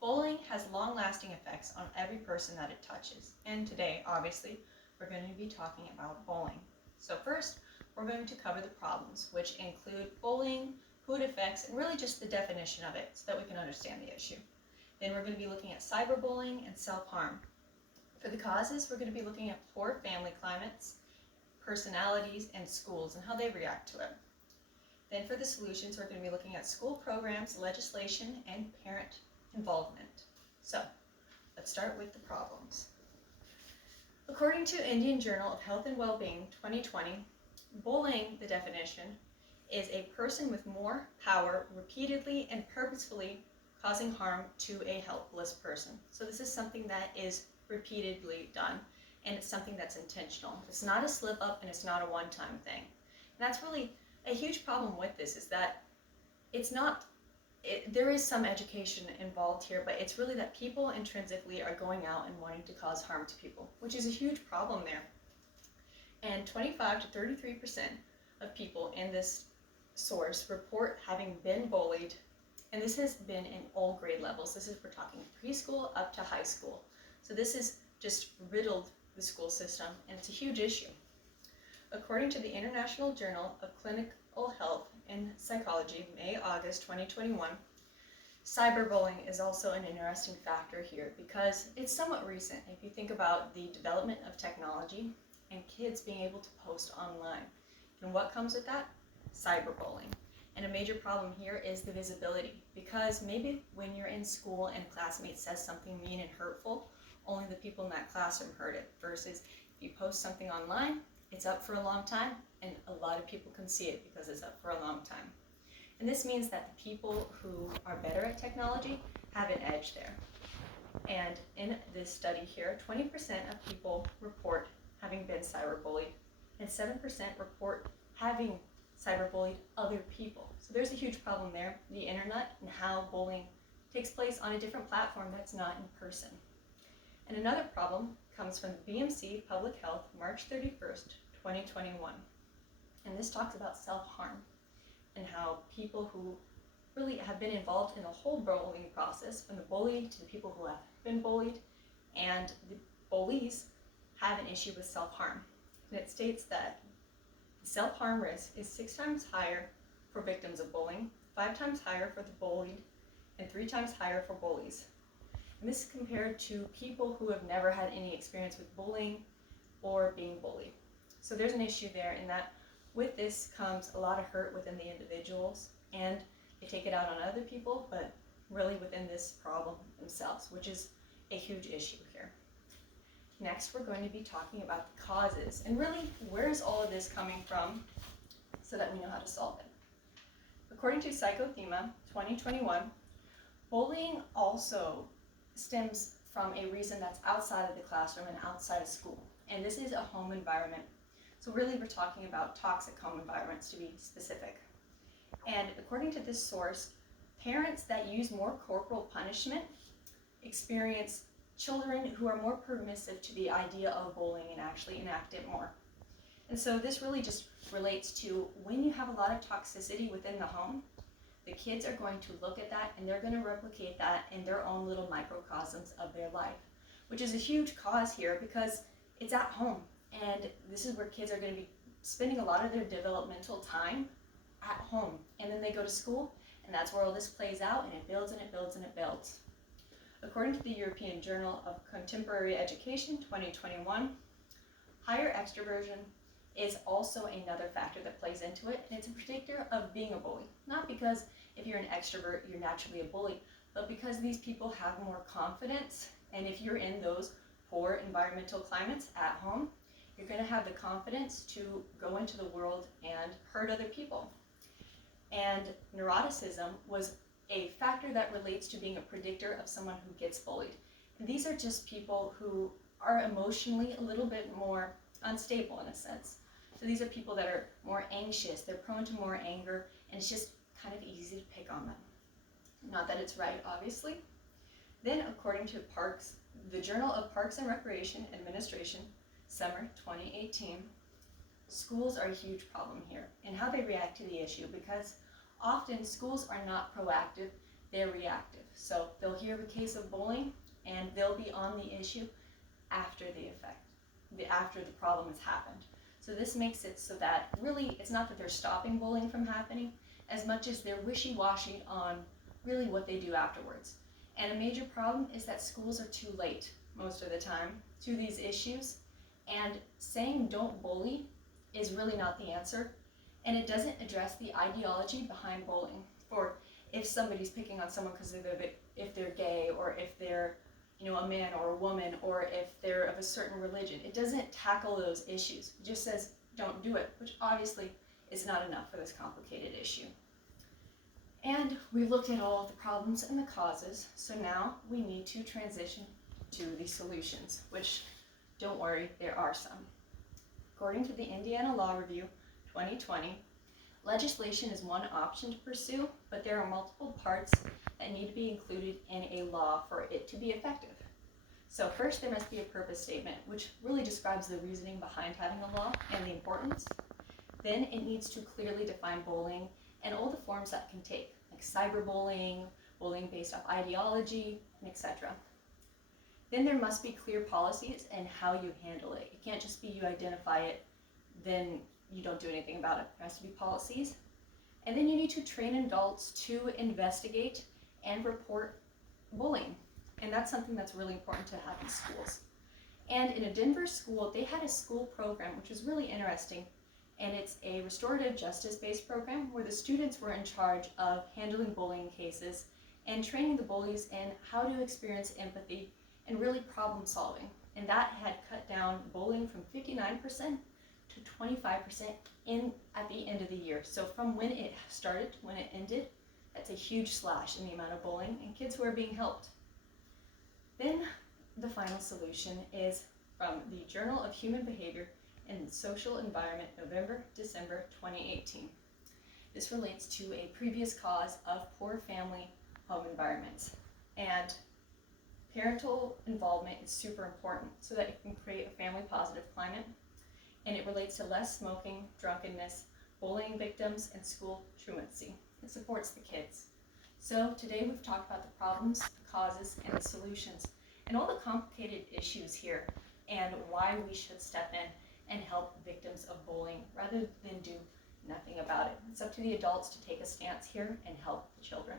Bullying has long-lasting effects on every person that it touches. And today, obviously, we're going to be talking about bullying. So first, we're going to cover the problems, which include bullying, who it affects, and really just the definition of it so that we can understand the issue. Then we're going to be looking at cyberbullying and self-harm. For the causes, we're going to be looking at poor family climates, personalities, and schools and how they react to it. Then for the solutions, we're going to be looking at school programs, legislation, and parent involvement. So let's start with the problems. According to Indian Journal of Health and Wellbeing 2020, bullying, the definition, is a person with more power repeatedly and purposefully causing harm to a helpless person. So this is something that is repeatedly done, and it's something that's intentional. It's not a slip up and it's not a one-time thing. And that's really a huge problem with this, is that it's not, there is some education involved here, but it's really that people intrinsically are going out and wanting to cause harm to people, which is a huge problem there. And 25 to 33% of people in this source report having been bullied, and this has been in all grade levels. We're talking preschool up to high school. So this has just riddled the school system, and it's a huge issue. According to the International Journal of Clinical Health and Psychology, May-August 2021, cyberbullying is also an interesting factor here because it's somewhat recent. If you think about the development of technology and kids being able to post online, and what comes with that? Cyberbullying. And a major problem here is the visibility, because maybe when you're in school and a classmate says something mean and hurtful, only the people in that classroom heard it, versus if you post something online, it's up for a long time and a lot of people can see it because it's up for a long time. And this means that the people who are better at technology have an edge there. And in this study here, 20% of people report having been cyberbullied, and 7% report having cyberbullied other people. So there's a huge problem there, the internet and how bullying takes place on a different platform that's not in person. And another problem comes from the BMC Public Health, March 31st, 2021. And this talks about self-harm and how people who really have been involved in the whole bullying process, from the bully to the people who have been bullied, and the bullies have an issue with self-harm. And it states that the self-harm risk is 6 times higher for victims of bullying, 5 times higher for the bullied, and 3 times higher for bullies. And this is compared to people who have never had any experience with bullying or being bullied. So there's an issue there in that with this comes a lot of hurt within the individuals, and they take it out on other people, but really within this problem themselves, which is a huge issue here. Next, we're going to be talking about the causes, and really, where is all of this coming from so that we know how to solve it. According to Psychothema 2021, bullying also stems from a reason that's outside of the classroom and outside of school, and this is a home environment. So really, we're talking about toxic home environments, to be specific. And according to this source, parents that use more corporal punishment experience children who are more permissive to the idea of bullying and actually enact it more. And so this really just relates to when you have a lot of toxicity within the home, the kids are going to look at that and they're going to replicate that in their own little microcosms of their life, which is a huge cause here because it's at home. And this is where kids are going to be spending a lot of their developmental time at home. And then they go to school, and that's where all this plays out, and it builds and it builds and it builds. According to the European Journal of Contemporary Education 2021, higher extroversion is also another factor that plays into it, and it's a predictor of being a bully. Not because if you're an extrovert, you're naturally a bully, but because these people have more confidence, and if you're in those poor environmental climates at home, you're going to have the confidence to go into the world and hurt other people. And neuroticism was a factor that relates to being a predictor of someone who gets bullied. And these are just people who are emotionally a little bit more unstable in a sense. So these are people that are more anxious, they're prone to more anger, and it's just kind of easy to pick on them. Not that it's right, obviously. Then, according to the Journal of Parks and Recreation Administration, summer 2018, schools are a huge problem here and how they react to the issue, because often schools are not proactive they're reactive. So they'll hear of a case of bullying and they'll be on the issue after after the problem has happened. So this makes it so that really it's not that they're stopping bullying from happening as much as they're wishy-washy on really what they do afterwards. And a major problem is that schools are too late most of the time to these issues, and saying don't bully is really not the answer, and it doesn't address the ideology behind bullying. For if somebody's picking on someone because if they're gay, or if they're a man or a woman, or if they're of a certain religion, it doesn't tackle those issues. It just says don't do it, which obviously is not enough for this complicated issue. And we've looked at all of the problems and the causes, so now we need to transition to the solutions, which, don't worry, there are some. According to the Indiana Law Review 2020, legislation is one option to pursue, but there are multiple parts that need to be included in a law for it to be effective. So first, there must be a purpose statement, which really describes the reasoning behind having a law and the importance. Then it needs to clearly define bullying and all the forms that can take, like cyberbullying, bullying based off ideology, and etc. Then there must be clear policies and how you handle it. It can't just be you identify it, then you don't do anything about it. There has to be policies. And then you need to train adults to investigate and report bullying. And that's something that's really important to have in schools. And in a Denver school, they had a school program, which was really interesting. And it's a restorative justice-based program where the students were in charge of handling bullying cases and training the bullies in how to experience empathy and really problem solving. And that had cut down bullying from 59% to 25% at the end of the year. So from when it started to when it ended, that's a huge slash in the amount of bullying and kids who are being helped. Then the final solution is from the Journal of Human Behavior and Social Environment, November-December 2018. This relates to a previous cause of poor family home environments. And parental involvement is super important so that it can create a family positive climate. And it relates to less smoking, drunkenness, bullying victims, and school truancy. It supports the kids. So today we've talked about the problems, the causes, and the solutions, and all the complicated issues here, and why we should step in and help victims of bullying rather than do nothing about it. It's up to the adults to take a stance here and help the children.